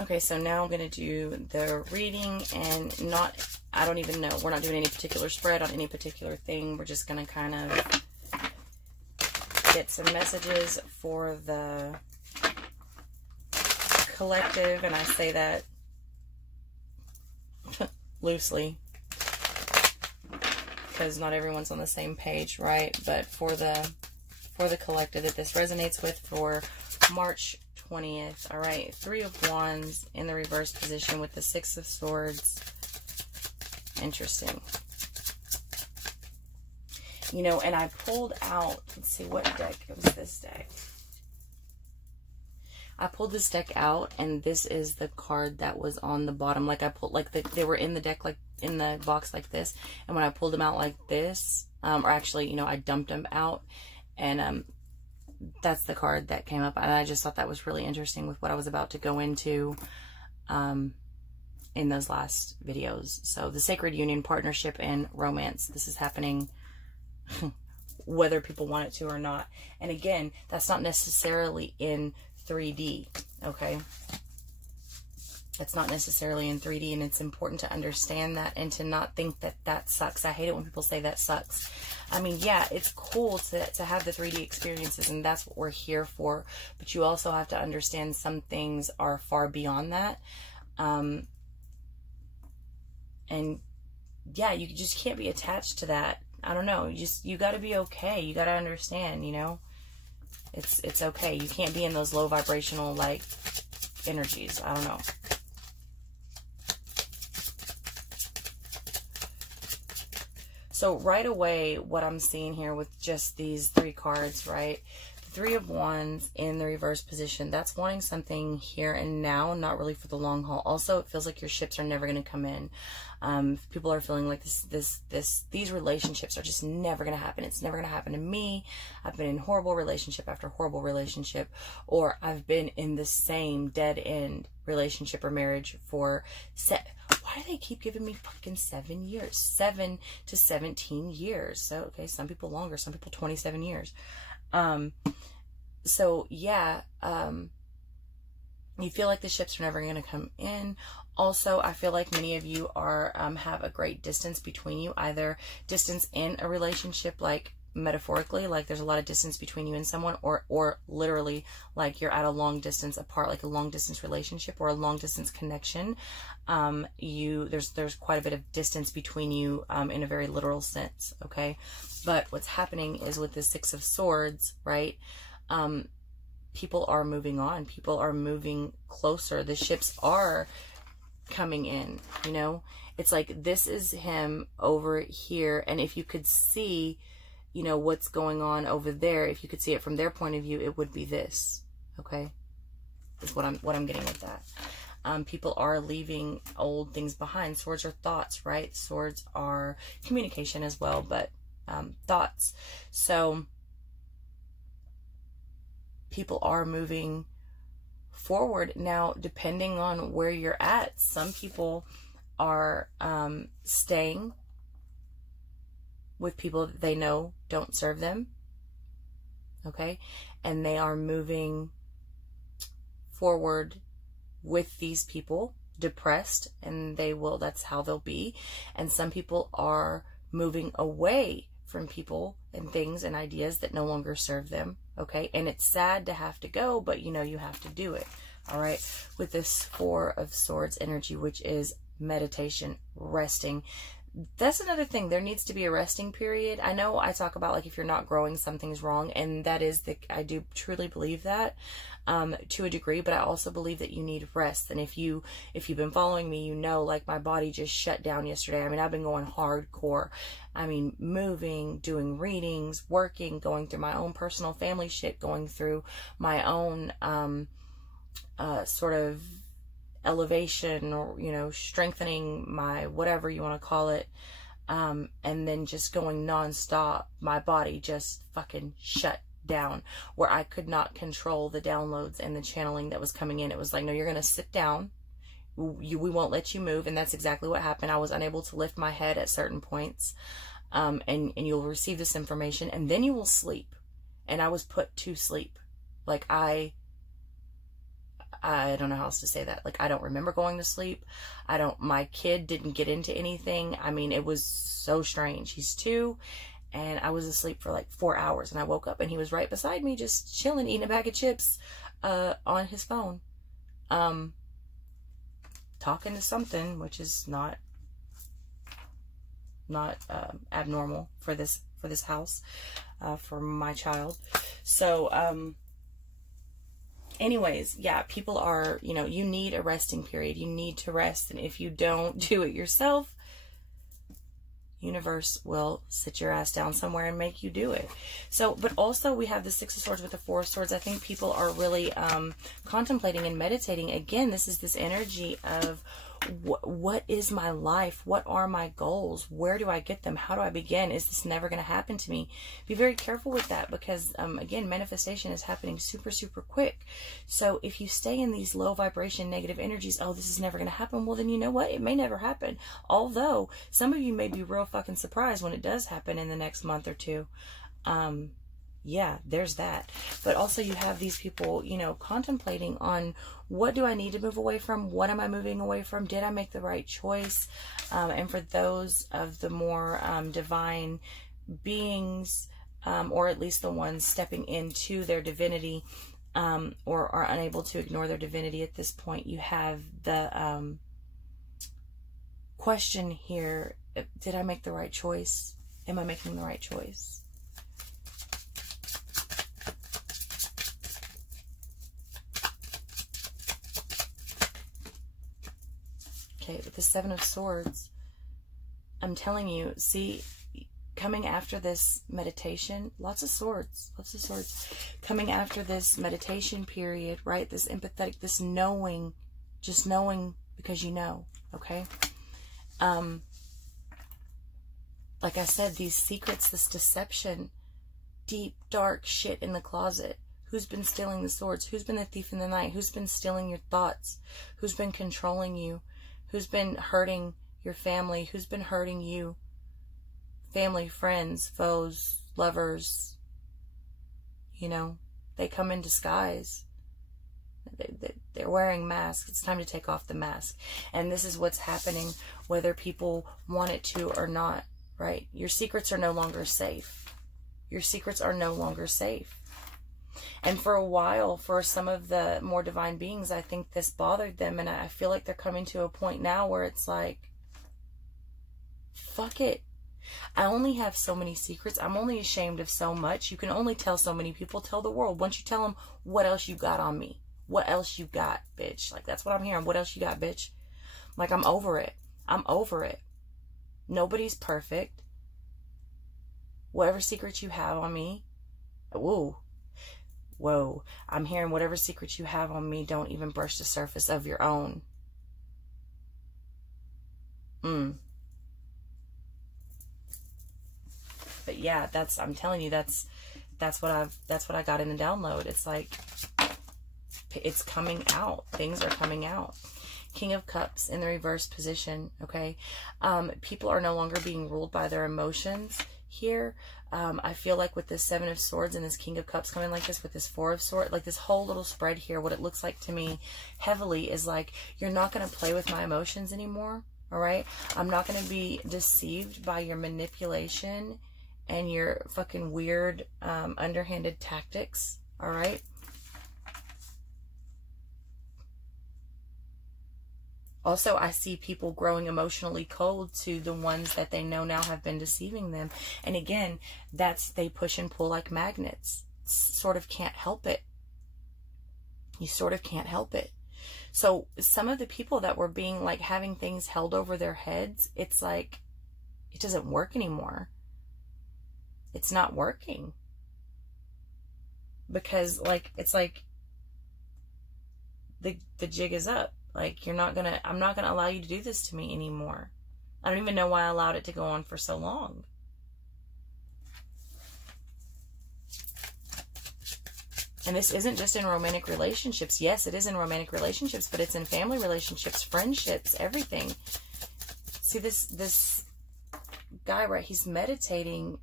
Okay, so now I'm going to do the reading, and I don't even know. We're not doing any particular spread on any particular thing. We're just going to kind of get some messages for the collective, and I say that loosely because not everyone's on the same page, right? But for the collective that this resonates with for March 20th. All right, 3 of Wands in the reverse position with the 6 of Swords. Interesting. You know, and I pulled out, let's see what deck, it was this deck. I pulled this deck out, and this is the card that was on the bottom. Like I pulled, like they were in the deck, like in the box like this. And when I pulled them out like this, or actually, you know, I dumped them out, and that's the card that came up. And I just thought that was really interesting with what I was about to go into in those last videos. So the sacred union, partnership, and romance. This is happening whether people want it to or not. And again, that's not necessarily in 3D, okay? It's not necessarily in 3D, and it's important to understand that and to not think that that sucks. I hate it when people say that sucks. I mean, yeah, it's cool to have the 3D experiences, and that's what we're here for, but you also have to understand some things are far beyond that. And yeah, you just can't be attached to that. I don't know, you got to be okay. You got to understand, you know, it's okay. You can't be in those low vibrational, like, energies. I don't know. So right away, what I'm seeing here with just these 3 cards, right? The 3 of Wands in the reverse position, that's wanting something here and now, not really for the long haul. Also, it feels like your ships are never going to come in. People are feeling like these relationships are just never going to happen. It's never going to happen to me. I've been in horrible relationship after horrible relationship, or I've been in the same dead end relationship or marriage for why do they keep giving me fucking 7 years? 7 to 17 years. So, okay, some people longer, some people 27 years. So, yeah, you feel like the ships are never going to come in. Also, I feel like many of you are have a great distance between you, either distance in a relationship, like metaphorically, like there's a lot of distance between you and someone, or literally like you're at a long distance apart, like a long distance relationship or a long distance connection. There's quite a bit of distance between you in a very literal sense, okay? But what's happening is with the 6 of Swords, right? People are moving on. People are moving closer. The ships are coming in, you know? It's like this is him over here, and if you could see, you know, what's going on over there, if you could see it from their point of view, it would be this, okay? Is what I'm getting with that. People are leaving old things behind. Swords are thoughts, right? Swords are communication as well, but thoughts. So people are moving forward. Now, depending on where you're at, some people are staying with people that they know don't serve them, okay? And they are moving forward with these people, depressed, and that's how they'll be. And some people are moving away from people and things and ideas that no longer serve them, okay? And it's sad to have to go, but you know you have to do it, all right? With this 4 of Swords energy, which is meditation, resting. That's another thing. There needs to be a resting period. I know I talk about like if you're not growing, something's wrong, and that is I do truly believe that to a degree, but I also believe that you need rest. And if you've been following me, you know, like my body just shut down yesterday. I mean, I've been going hardcore. I mean, moving, doing readings, working, going through my own personal family shit, going through my own sort of elevation, or, you know, strengthening my whatever you want to call it, and then just going non-stop. My body just fucking shut down, where I could not control the downloads and the channeling that was coming in. It was like, no, you're going to sit down, we won't let you move. And that's exactly what happened. I was unable to lift my head at certain points, and you'll receive this information, and then you will sleep. And I was put to sleep. Like I don't know how else to say that. Like, I don't remember going to sleep. My kid didn't get into anything. I mean, it was so strange. He's 2, and I was asleep for like 4 hours, and I woke up and he was right beside me, just chilling, eating a bag of chips, on his phone, talking to something, which is not abnormal for this house, for my child. So, anyways, yeah, people are, you know, you need a resting period. You need to rest. And if you don't do it yourself, universe will sit your ass down somewhere and make you do it. So, but also we have the 6 of Swords with the 4 of Swords. I think people are really contemplating and meditating. Again, this is this energy of what is my life? What are my goals? Where do I get them? How do I begin? Is this never going to happen to me? Be very careful with that, because again, manifestation is happening super, super quick. So if you stay in these low vibration negative energies, oh, this is never going to happen, well, then you know what? It may never happen. Although some of you may be real fucking surprised when it does happen in the next month or 2. Yeah, there's that. But also you have these people, you know, contemplating on, what do I need to move away from? What am I moving away from? Did I make the right choice? And for those of the more divine beings, or at least the ones stepping into their divinity, or are unable to ignore their divinity at this point, you have the question here, did I make the right choice? Am I making the right choice? Okay, with the 7 of Swords, I'm telling you, see, coming after this meditation, lots of swords, coming after this meditation period, right? This empathetic, this knowing, just knowing because you know, okay? Like I said, these secrets, this deception, deep, dark shit in the closet. Who's been stealing the swords? Who's been the thief in the night? Who's been stealing your thoughts? Who's been controlling you? Who's been hurting your family? Who's been hurting you? Family, friends, foes, lovers. You know, they come in disguise. They're wearing masks. It's time to take off the mask. And this is what's happening, whether people want it to or not, right? Your secrets are no longer safe. Your secrets are no longer safe. And for a while, for some of the more divine beings, I think this bothered them. And I feel like they're coming to a point now where it's like, fuck it. I only have so many secrets. I'm only ashamed of so much. You can only tell so many people. Tell the world. Once you tell them, what else you got on me? What else you got, bitch? Like, that's what I'm hearing. What else you got, bitch? Like, I'm over it. I'm over it. Nobody's perfect. Whatever secrets you have on me. Whoa, I'm hearing whatever secrets you have on me, don't even brush the surface of your own. But yeah, I'm telling you, that's what I got in the download. It's like, it's coming out. Things are coming out. King of Cups in the reverse position, okay? People are no longer being ruled by their emotions here. I feel like with this 7 of Swords and this King of Cups coming like this with this 4 of Swords, like this whole little spread here, what it looks like to me heavily is like, you're not going to play with my emotions anymore, all right? I'm not going to be deceived by your manipulation and your fucking weird, underhanded tactics, all right? Also, I see people growing emotionally cold to the ones that they know now have been deceiving them. And again, they push and pull like magnets. Sort of can't help it. You sort of can't help it. So some of the people that were being like having things held over their heads, it's like, it doesn't work anymore. It's not working. Because like, it's like the jig is up. Like, I'm not gonna allow you to do this to me anymore. I don't even know why I allowed it to go on for so long. And this isn't just in romantic relationships. Yes, it is in romantic relationships, but it's in family relationships, friendships, everything. See, this guy, right, he's meditating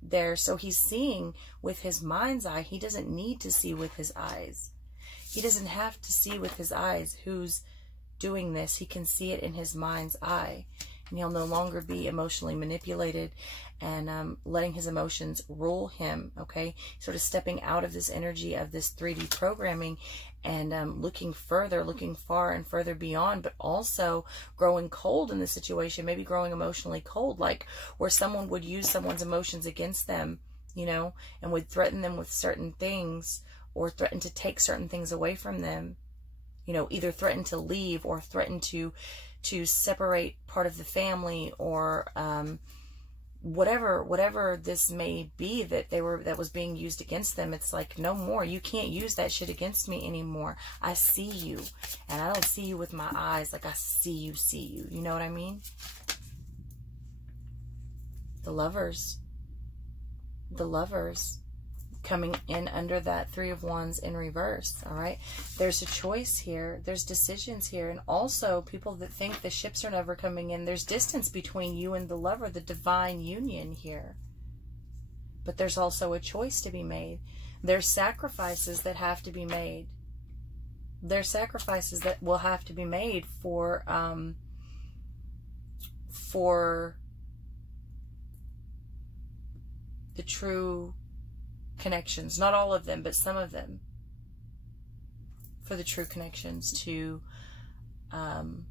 there, so he's seeing with his mind's eye. He doesn't need to see with his eyes. He doesn't have to see with his eyes who's doing this. He can see it in his mind's eye. And he'll no longer be emotionally manipulated and letting his emotions rule him, okay? Sort of stepping out of this energy of this 3D programming and looking further, looking far and further beyond, but also growing cold in the situation, maybe growing emotionally cold, like where someone would use someone's emotions against them, you know, and would threaten them with certain things or threaten to take certain things away from them, you know, either threaten to leave or threaten to separate part of the family or whatever this may be that was being used against them. It's like, no more. You can't use that shit against me anymore. I see you, and I don't see you with my eyes like I see you. You know what I mean? The lovers coming in under that 3 of Wands in reverse. All right, there's a choice here, there's decisions here, and also people that think the ships are never coming in. There's distance between you and the lover, the divine union here, but there's also a choice to be made. There's sacrifices that have to be made. There's sacrifices that will have to be made for the true connections. Not all of them, but some of them. For the true connections to come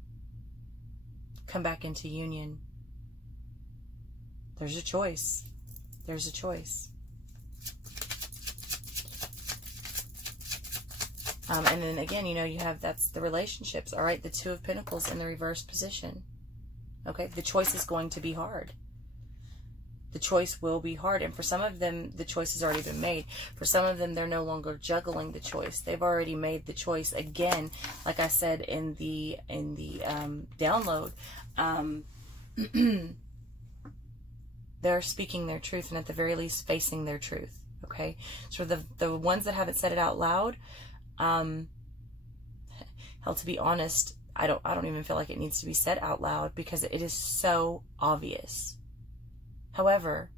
back into union. There's a choice. There's a choice. And then again, you know, you have, that's the relationships. All right, the 2 of Pentacles in the reverse position. Okay, the choice is going to be hard. The choice will be hard, and for some of them, the choice has already been made. For some of them, they're no longer juggling the choice. They've already made the choice. Again, like I said in the download, they're speaking their truth, and at the very least, facing their truth. Okay, so the ones that haven't said it out loud, hell, to be honest, I don't even feel like it needs to be said out loud because it is so obvious. However,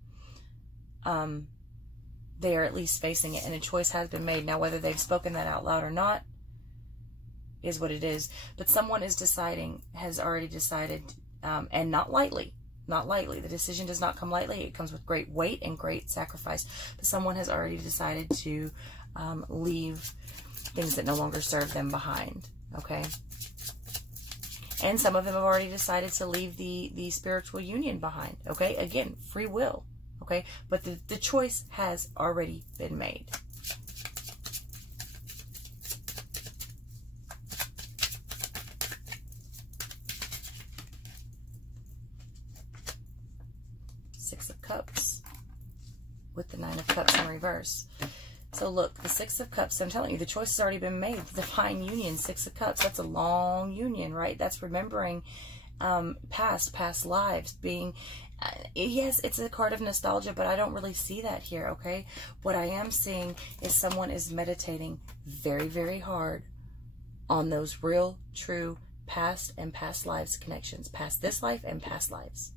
they are at least facing it, and a choice has been made. Now, whether they've spoken that out loud or not is what it is. But someone is deciding, has already decided, and not lightly. Not lightly. The decision does not come lightly. It comes with great weight and great sacrifice. But someone has already decided to leave things that no longer serve them behind. Okay? And some of them have already decided to leave the spiritual union behind. Okay? Again, free will. Okay? But the choice has already been made. Six of Cups with the Nine of Cups in reverse. So look, the Six of Cups, I'm telling you, the choice has already been made. The divine union, Six of Cups, that's a long union, right? That's remembering past lives, being, yes, it's a card of nostalgia, but I don't really see that here, okay? What I am seeing is someone is meditating very, very hard on those real, true, past and past lives connections, past this life and past lives.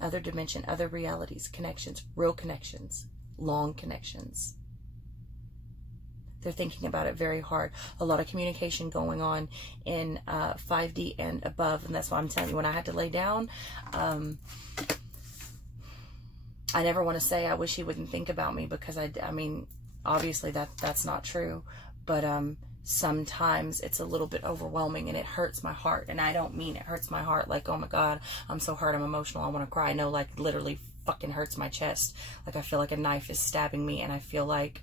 Other dimension, other realities, connections, real connections, long connections. They're thinking about it very hard. A lot of communication going on in 5D and above. And that's why I'm telling you, when I had to lay down, I never want to say I wish he wouldn't think about me, because I mean, obviously that's not true. But sometimes it's a little bit overwhelming and it hurts my heart. And I don't mean it hurts my heart like, oh my God, I'm so hurt, I'm emotional, I want to cry. No, like literally fucking hurts my chest. Like I feel like a knife is stabbing me and I feel like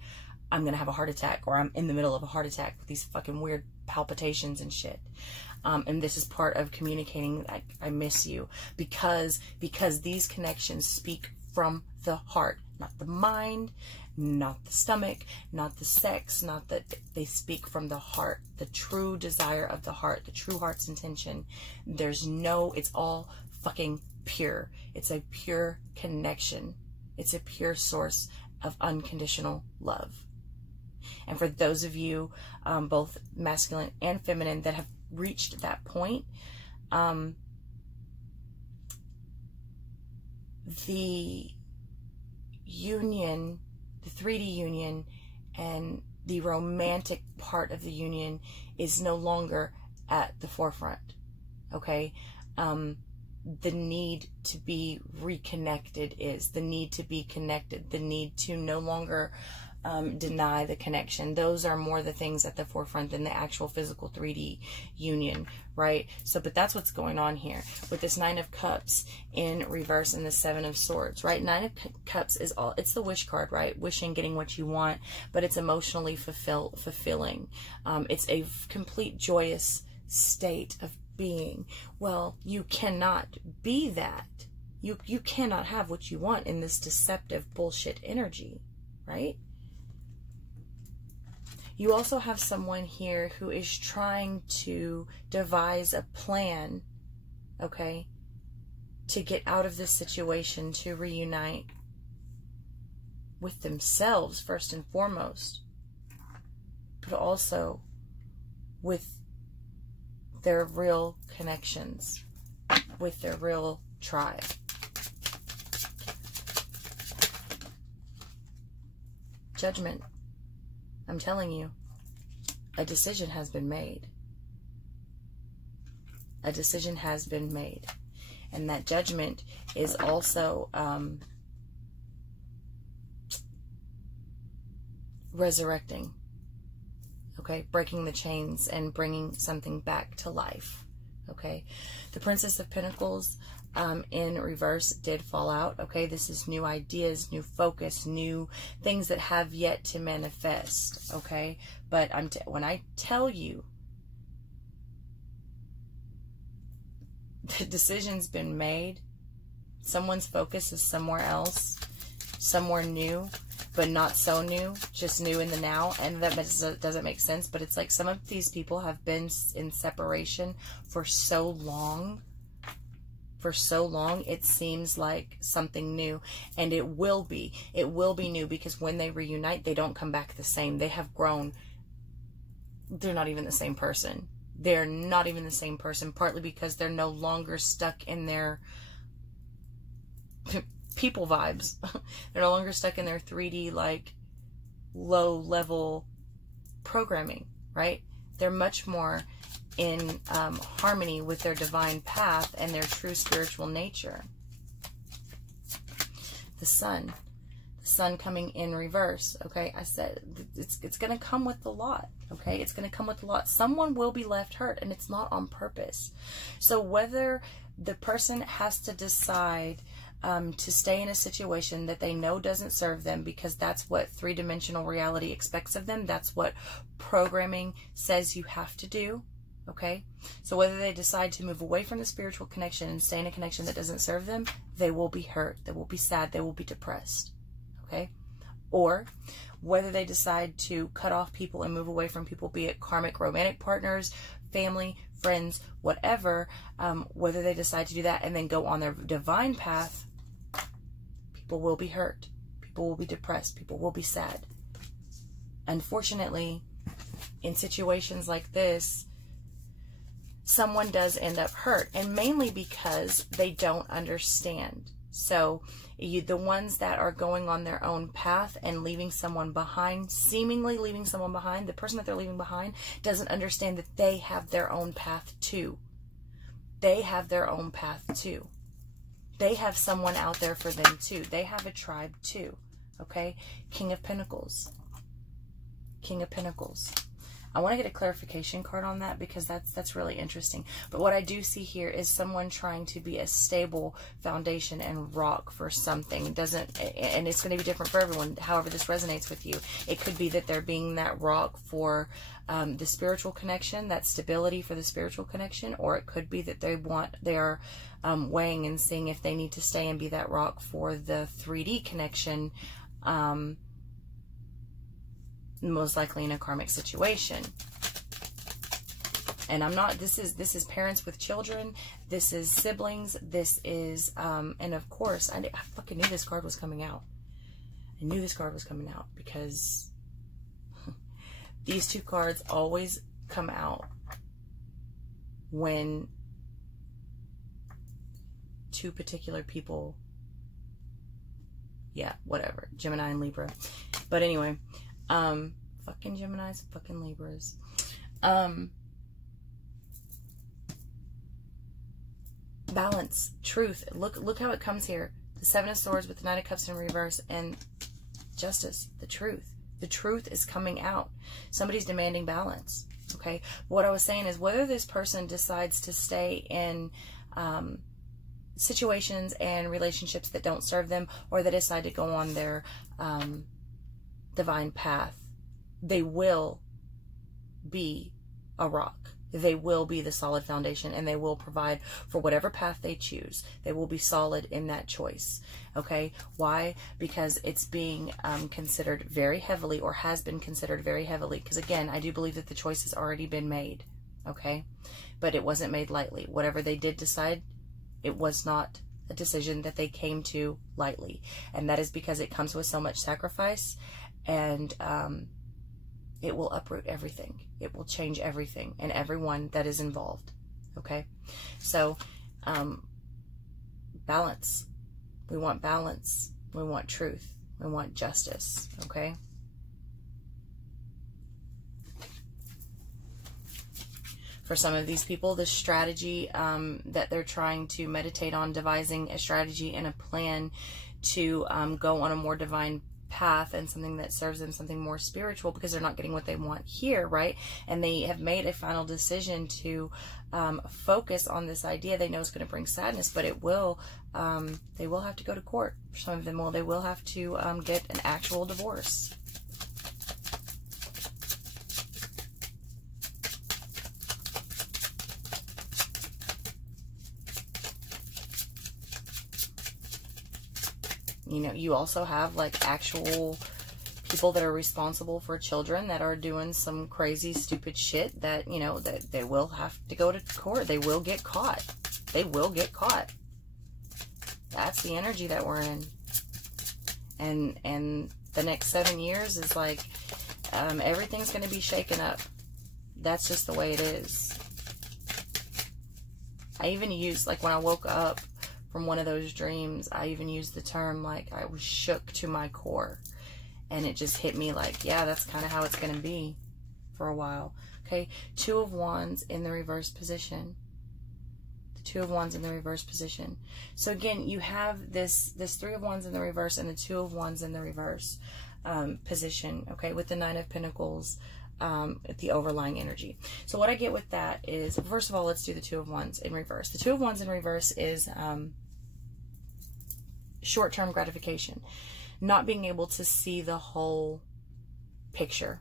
I'm going to have a heart attack, or I'm in the middle of a heart attack with these fucking weird palpitations and shit. And this is part of communicating, I miss you, because these connections speak from the heart, not the mind, not the stomach, not the sex, not that, they speak from the heart, the true desire of the heart, the true heart's intention. There's no, it's all fucking pure. It's a pure connection. It's a pure source of unconditional love. And for those of you, both masculine and feminine, that have reached that point, the union, the 3D union, and the romantic part of the union is no longer at the forefront. Okay? The need to be reconnected is, the need to be connected, the need to no longer deny the connection. Those are more the things at the forefront than the actual physical 3D union, right? So, but that's what's going on here with this Nine of Cups in reverse and the Seven of Swords, right? Nine of Cups is all, it's the wish card, right? Wishing, getting what you want, but it's emotionally fulfilling. It's a complete joyous state of being. Well, you cannot be that. You cannot have what you want in this deceptive bullshit energy, right? You also have someone here who is trying to devise a plan, okay, to get out of this situation, to reunite with themselves first and foremost, but also with their real connections, with their real tribe. Judgment. I'm telling you, a decision has been made. A decision has been made. And that judgment is also resurrecting. Okay, breaking the chains and bringing something back to life. Okay, the Princess of Pentacles in reverse did fall out. Okay, this is new ideas, new focus, new things that have yet to manifest. Okay, but when I tell you the decision's been made, someone's focus is somewhere else, somewhere new, but not so new, just new in the now. And that doesn't make sense, but it's like some of these people have been in separation for so long. For so long, it seems like something new, and it will be new, because when they reunite, they don't come back the same. They have grown. They're not even the same person. They're not even the same person, partly because they're no longer stuck in their people vibes. They're no longer stuck in their 3D, like, low level programming, right? They're much more in harmony with their divine path and their true spiritual nature. The sun coming in reverse. Okay, I said it's going to come with a lot. Okay, it's going to come with a lot. Someone will be left hurt, and it's not on purpose. So whether the person has to decide to stay in a situation that they know doesn't serve them, because that's what three-dimensional reality expects of them, that's what programming says you have to do. Okay, so whether they decide to move away from the spiritual connection and stay in a connection that doesn't serve them, they will be hurt, they will be sad, they will be depressed. Okay, or whether they decide to cut off people and move away from people, be it karmic romantic partners, family, friends, whatever, whether they decide to do that and then go on their divine path, people will be hurt, people will be depressed, people will be sad. Unfortunately, in situations like this, someone does end up hurt, and mainly because they don't understand. So the ones that are going on their own path and leaving someone behind, seemingly leaving someone behind, the person that they're leaving behind doesn't understand that they have their own path too. They have their own path too. They have someone out there for them too. They have a tribe too. Okay? King of Pentacles. King of Pentacles. I want to get a clarification card on that, because that's really interesting. But what I do see here is someone trying to be a stable foundation and rock for something. And it's going to be different for everyone, however this resonates with you. It could be that they're being that rock for the spiritual connection, that stability for the spiritual connection, or it could be that they are weighing and seeing if they need to stay and be that rock for the 3D connection, most likely in a karmic situation. And I'm not, this is parents with children, this is siblings, this is and of course I fucking knew this card was coming out. I knew this card was coming out, because these two cards always come out when two particular people, yeah, whatever, Gemini and Libra. But anyway, Fucking Geminis, fucking Libras. Balance, truth. Look how it comes here. The Seven of Swords with the Knight of Cups in reverse, and Justice, the truth. The truth is coming out. Somebody's demanding balance. Okay. What I was saying is, whether this person decides to stay in situations and relationships that don't serve them, or they decide to go on their divine path, they will be a rock. They will be the solid foundation, and they will provide for whatever path they choose. They will be solid in that choice. Okay. Why? Because it's being considered very heavily, or has been considered very heavily. Because again, I do believe that the choice has already been made. Okay. But it wasn't made lightly. Whatever they did decide, it was not a decision that they came to lightly. And that is because it comes with so much sacrifice, and it will uproot everything. It will change everything and everyone that is involved. Okay. So, balance. We want balance. We want truth. We want justice. Okay. For some of these people, the strategy that they're trying to meditate on, devising a strategy and a plan to go on a more divine path and something that serves them, something more spiritual, because they're not getting what they want here, right? And they have made a final decision to focus on this idea. They know it's going to bring sadness, but it will, they will have to go to court. Some of them will. They will have to get an actual divorce. You know, you also have like actual people that are responsible for children that are doing some crazy, stupid shit that, you know, that they will have to go to court. They will get caught. They will get caught. That's the energy that we're in. And the next 7 years is like, everything's going to be shaken up. That's just the way it is. I even used, like when I woke up from one of those dreams, I even used the term like I was shook to my core, and it just hit me like, yeah, that's kind of how it's going to be for a while. Okay. Two of Wands in the reverse position. The Two of Wands in the reverse position. So again, you have this Three of Wands in the reverse and the Two of Wands in the reverse position. Okay. With the Nine of Pentacles, the overlying energy. So what I get with that is, first of all, let's do the Two of Wands in reverse. The Two of Wands in reverse is short-term gratification, not being able to see the whole picture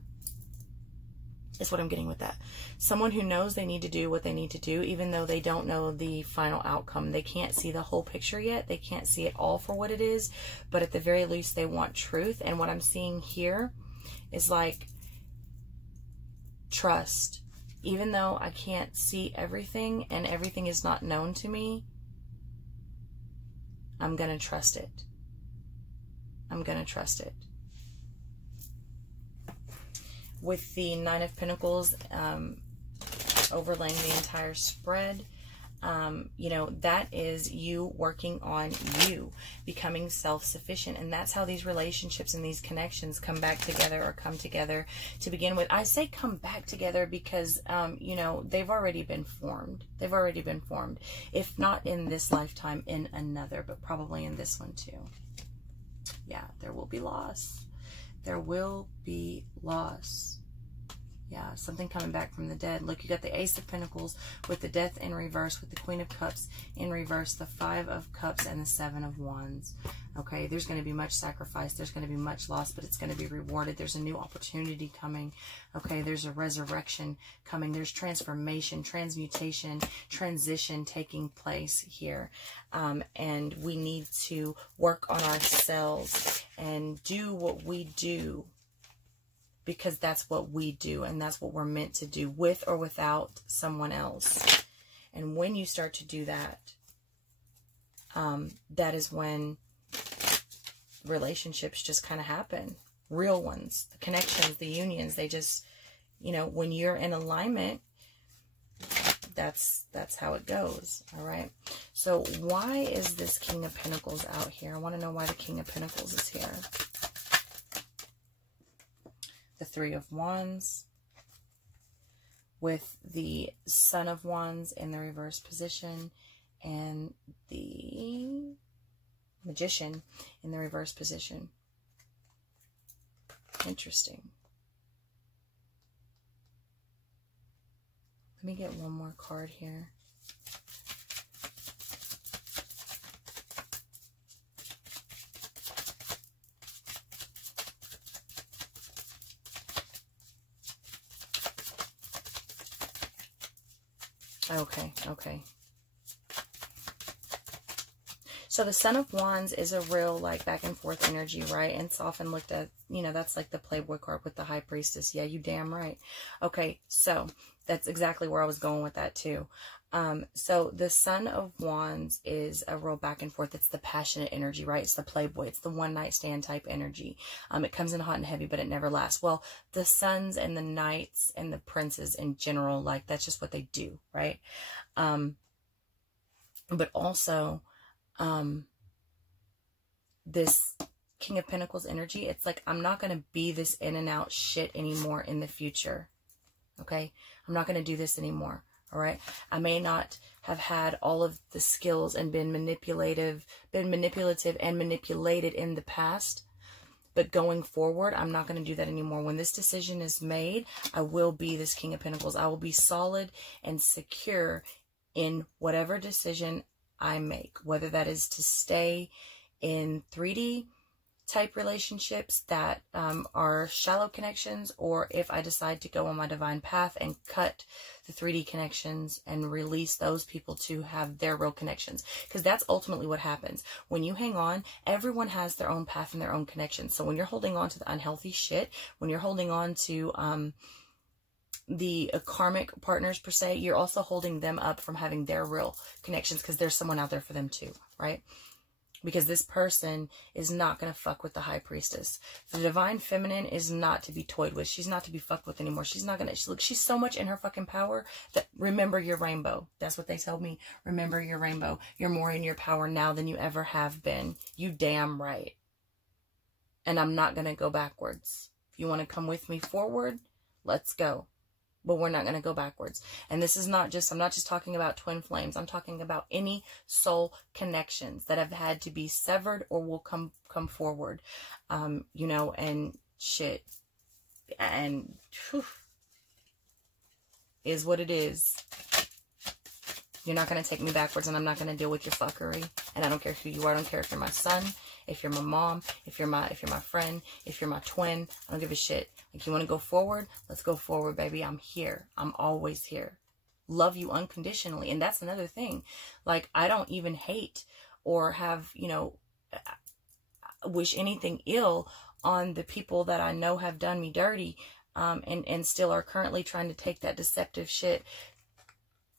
is what I'm getting with that. Someone who knows they need to do what they need to do, even though they don't know the final outcome. They can't see the whole picture yet. They can't see it all for what it is, but at the very least they want truth. And what I'm seeing here is like trust. Even though I can't see everything and everything is not known to me, I'm going to trust it. I'm going to trust it. With the Nine of Pentacles overlaying the entire spread, you know, that is you working on you, becoming self-sufficient. And that's how these relationships and these connections come back together, or come together to begin with. I say come back together because, you know, they've already been formed. They've already been formed. If not in this lifetime, in another, but probably in this one too. Yeah, there will be loss. There will be loss. Yeah, something coming back from the dead. Look, you got the Ace of Pentacles with the Death in reverse, with the Queen of Cups in reverse, the Five of Cups, and the Seven of Wands. Okay, there's going to be much sacrifice. There's going to be much loss, but it's going to be rewarded. There's a new opportunity coming. Okay, there's a resurrection coming. There's transformation, transmutation, transition taking place here. And we need to work on ourselves and do what we do, because that's what we do, and that's what we're meant to do, with or without someone else. And when you start to do that, that is when relationships just kind of happen. Real ones, the connections, the unions, they just, you know, when you're in alignment, that's how it goes. All right. So why is this King of Pentacles out here? I want to know why the King of Pentacles is here. the Three of Wands, with the Son of Wands in the reverse position, and the Magician in the reverse position. Interesting. Let me get one more card here. Okay. So the Son of Wands is a real, like, back and forth energy, right? And it's often looked at, you know, that's like the Playboy card with the High Priestess. Yeah, you damn right. Okay, so that's exactly where I was going with that too. So the Son of Wands is a real back and forth. It's the passionate energy, right? It's the Playboy. It's the one-night stand type energy. It comes in hot and heavy, but it never lasts. Well, the Sons and the Knights and the Princes in general, like, that's just what they do, right? But also, this King of Pentacles energy, it's like, I'm not going to be this in and out shit anymore in the future. Okay? I'm not going to do this anymore. All right? I may not have had all of the skills and been manipulative and manipulated in the past, but going forward, I'm not going to do that anymore. When this decision is made, I will be this King of Pentacles. I will be solid and secure in whatever decision I make, whether that is to stay in 3D type relationships that are shallow connections, or if I decide to go on my divine path and cut the 3D connections and release those people to have their real connections. Because that's ultimately what happens. When you hang on, everyone has their own path and their own connections. So when you're holding on to the unhealthy shit, when you're holding on to the karmic partners per se, you're also holding them up from having their real connections, because there's someone out there for them too, right? Because this person is not going to fuck with the High Priestess. The Divine Feminine is not to be toyed with. She's not to be fucked with anymore. She's not going to, look, she's so much in her fucking power that, remember your rainbow. That's what they tell me. Remember your rainbow. You're more in your power now than you ever have been. You damn right. And I'm not going to go backwards. If you want to come with me forward, let's go. But we're not going to go backwards. And this is not just, I'm not just talking about twin flames. I'm talking about any soul connections that have had to be severed or will come forward. You know, and shit. And whew, is what it is. You're not going to take me backwards, and I'm not going to deal with your fuckery. And I don't care who you are. I don't care if you're my son, if you're my mom, if you're my friend, if you're my twin. I don't give a shit. Like, you want to go forward? Let's go forward, baby. I'm here. I'm always here. Love you unconditionally. And that's another thing. Like, I don't even hate or have, you know, wish anything ill on the people that I know have done me dirty, and still are currently trying to take that deceptive shit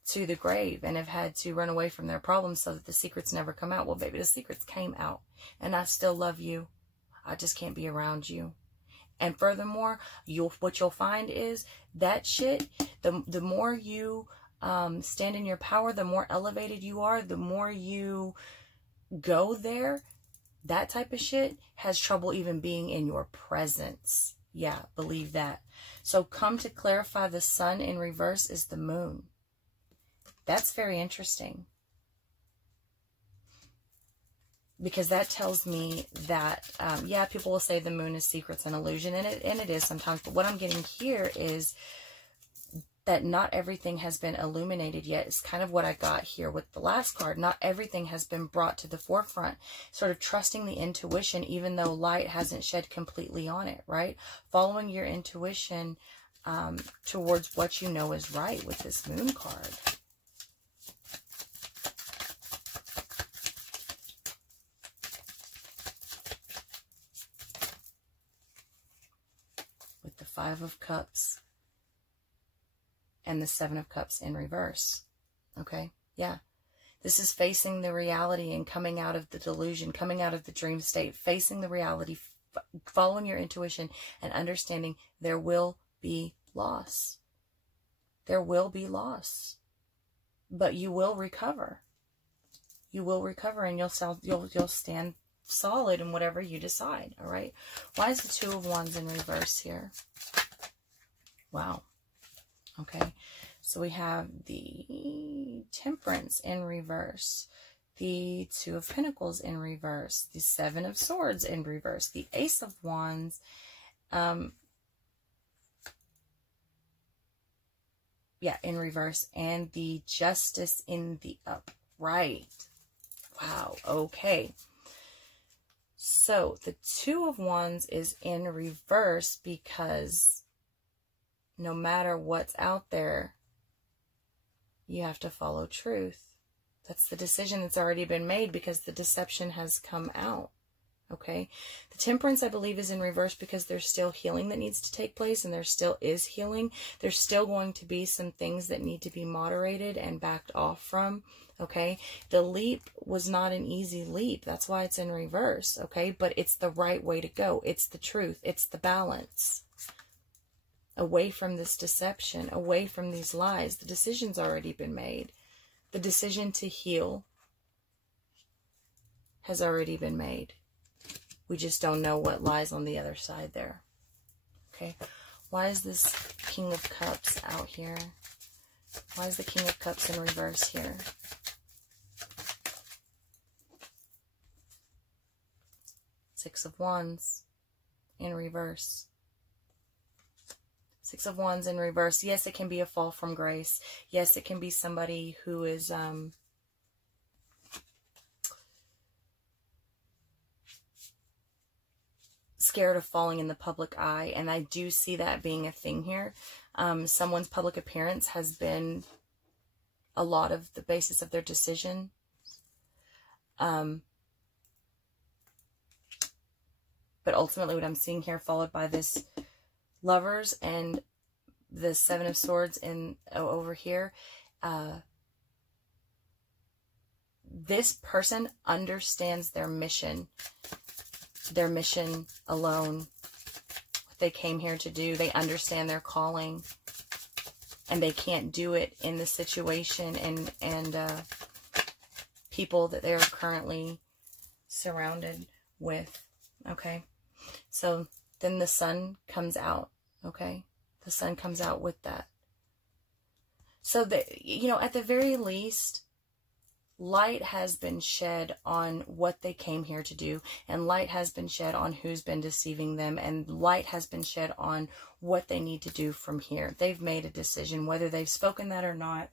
to the grave and have had to run away from their problems so that the secrets never come out. Well, baby, the secrets came out, and I still love you. I just can't be around you. And furthermore, what you'll find is that shit, the more you stand in your power, the more elevated you are, the more you go there, that type of shit has trouble even being in your presence. Yeah, believe that. So come to clarify, the sun in reverse is the moon. That's very interesting, because that tells me that, yeah, people will say the moon is secrets and illusion, and it is sometimes. But what I'm getting here is that not everything has been illuminated yet. It's kind of what I got here with the last card. Not everything has been brought to the forefront. Sort of trusting the intuition, even though light hasn't shed completely on it, right? Following your intuition towards what you know is right with this moon card. With the Five of Cups and the Seven of Cups in reverse. Okay? Yeah. This is facing the reality and coming out of the delusion, coming out of the dream state, facing the reality, following your intuition, and understanding there will be loss. There will be loss. But you will recover. You will recover, and you'll stand solid in whatever you decide. All right. Why is the Two of Wands in reverse here? Wow. Okay. So we have the Temperance in reverse, the Two of Pentacles in reverse, the Seven of Swords in reverse, the Ace of Wands, in reverse, and the Justice in the upright. Wow. Okay. So the Two of Wands is in reverse because no matter what's out there, you have to follow truth. That's the decision that's already been made because the deception has come out. Okay. The Temperance, I believe, is in reverse because there's still healing that needs to take place, and there still is healing. There's still going to be some things that need to be moderated and backed off from. Okay. The leap was not an easy leap. That's why it's in reverse. Okay. But it's the right way to go. It's the truth. It's the balance. Away from this deception, away from these lies. The decision's already been made. The decision to heal has already been made. We just don't know what lies on the other side there. Okay. Why is this King of Cups out here? Why is the King of Cups in reverse here? Six of Wands in reverse. Six of Wands in reverse. Yes, it can be a fall from grace. Yes, it can be somebody who is scared of falling in the public eye. And I do see that being a thing here. Someone's public appearance has been a lot of the basis of their decision. But ultimately what I'm seeing here, followed by this Lovers and the Seven of Swords in over here, this person understands their mission alone, what they came here to do. They understand their calling, and they can't do it in the situation and people that they're currently surrounded with. Okay, so then the Sun comes out. Okay, the Sun comes out with that. So that, you know, at the very least, light has been shed on what they came here to do, and light has been shed on who's been deceiving them, and light has been shed on what they need to do from here. They've made a decision. Whether they've spoken that or not,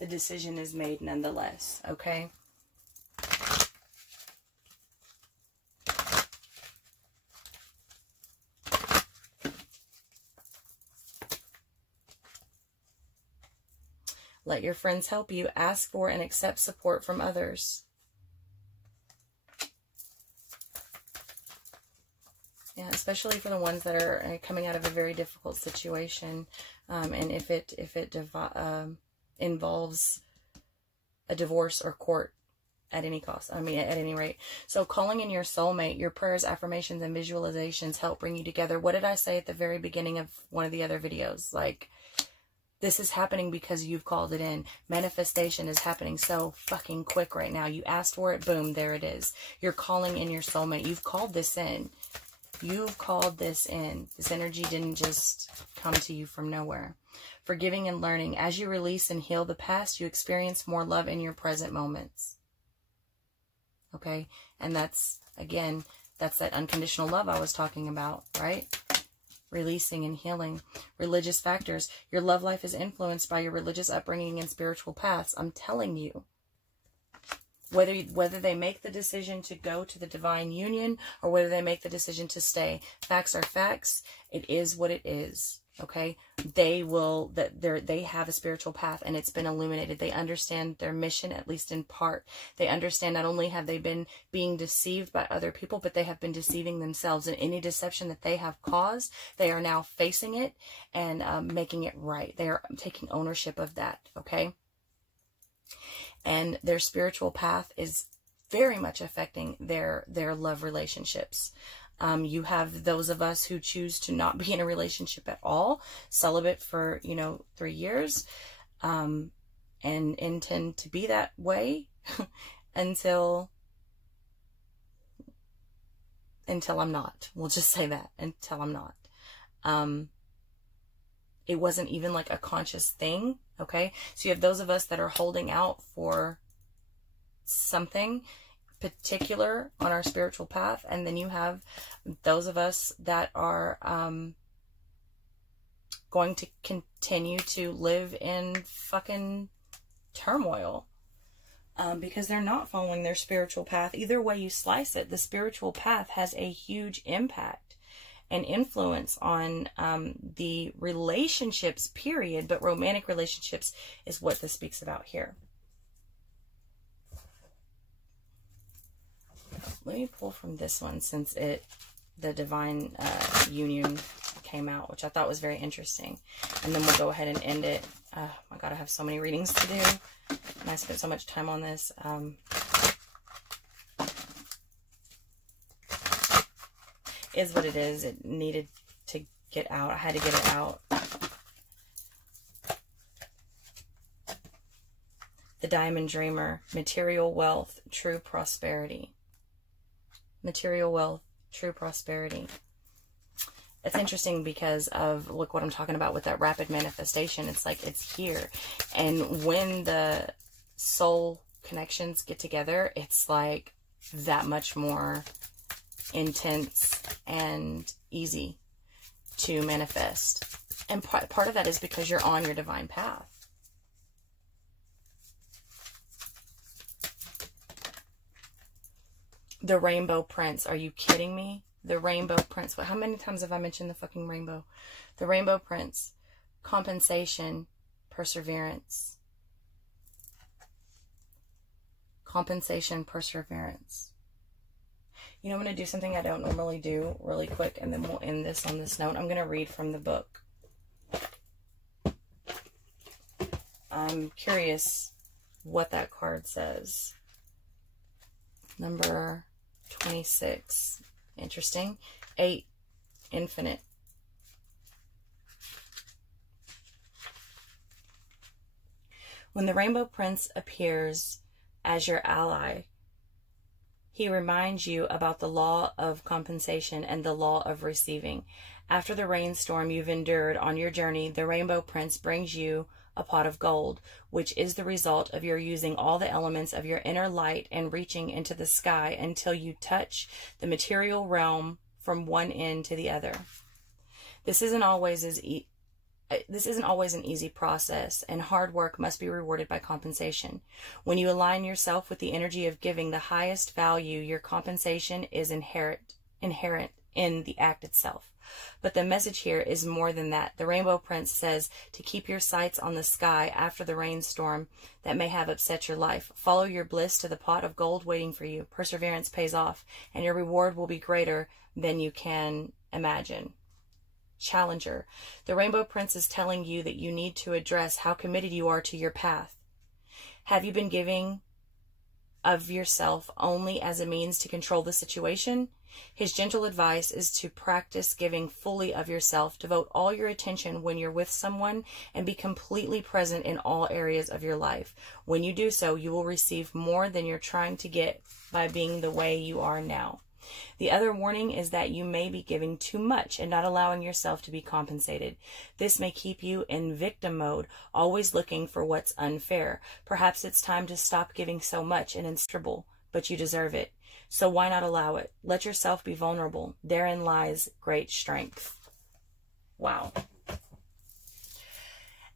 the decision is made nonetheless. Okay. Let your friends help you. Ask for and accept support from others. Yeah, especially for the ones that are coming out of a very difficult situation. And if it involves a divorce or court at any cost. I mean, at any rate. So calling in your soulmate, your prayers, affirmations, and visualizations help bring you together. What did I say at the very beginning of one of the other videos? Like, this is happening because you've called it in. Manifestation is happening so fucking quick right now. You asked for it, boom, there it is. You're calling in your soulmate. You've called this in. You've called this in. This energy didn't just come to you from nowhere. Forgiving and learning. As you release and heal the past, you experience more love in your present moments. Okay? And that's, again, that's that unconditional love I was talking about, right? Releasing and healing. Religious factors. Your love life is influenced by your religious upbringing and spiritual paths. I'm telling you. Whether they make the decision to go to the divine union or whether they make the decision to stay. Facts are facts. It is what it is. Okay? They have a spiritual path, and it's been illuminated. They understand their mission, at least in part. They understand not only have they been being deceived by other people, but they have been deceiving themselves. And any deception that they have caused, they are now facing it and making it right. They are taking ownership of that. Okay? And their spiritual path is very much affecting their love relationships. You have those of us who choose to not be in a relationship at all, celibate for, 3 years, and intend to be that way until until I'm not. We'll just say that, until I'm not. It wasn't even like a conscious thing, okay? So you have those of us that are holding out for something particular on our spiritual path, and then you have those of us that are going to continue to live in fucking turmoil because they're not following their spiritual path. Either way you slice it, the spiritual path has a huge impact and influence on the relationships, period, but romantic relationships is what this speaks about here. Let me pull from this one, since the divine union came out, which I thought was very interesting. And then we'll go ahead and end it. Oh my God, I have so many readings to do, and I spent so much time on this. Is what it is. It needed to get out. I had to get it out. The Diamond Dreamer. Material wealth, true prosperity. Material wealth, true prosperity. It's interesting because of, look what I'm talking about with that rapid manifestation. It's like it's here. And when the soul connections get together, it's like that much more intense and easy to manifest. And part of that is because you're on your divine path. The Rainbow Prince. Are you kidding me? The Rainbow Prince. How many times have I mentioned the fucking rainbow? The Rainbow Prince. Compensation. Perseverance. Compensation. Perseverance. You know, I'm going to do something I don't normally do really quick, and then we'll end this on this note. I'm going to read from the book. I'm curious what that card says. Number 26. Interesting. 8. Infinite. When the Rainbow Prince appears as your ally, he reminds you about the law of compensation and the law of receiving. After the rainstorm you've endured on your journey, the Rainbow Prince brings you a pot of gold, which is the result of your using all the elements of your inner light and reaching into the sky until you touch the material realm from one end to the other. This isn't always an easy process, and hard work must be rewarded by compensation. When you align yourself with the energy of giving the highest value, your compensation is inherent in the act itself. But the message here is more than that. The Rainbow Prince says to keep your sights on the sky after the rainstorm that may have upset your life. Follow your bliss to the pot of gold waiting for you. Perseverance pays off, and your reward will be greater than you can imagine. Challenger. The Rainbow Prince is telling you that you need to address how committed you are to your path. Have you been giving of yourself only as a means to control the situation? His gentle advice is to practice giving fully of yourself. Devote all your attention when you're with someone and be completely present in all areas of your life. When you do so, you will receive more than you're trying to get by being the way you are now. The other warning is that you may be giving too much and not allowing yourself to be compensated. This may keep you in victim mode, always looking for what's unfair. Perhaps it's time to stop giving so much and instinctual, but you deserve it. So why not allow it? Let yourself be vulnerable. Therein lies great strength. Wow.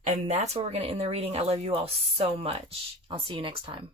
And that's where we're going to end the reading. I love you all so much. I'll see you next time.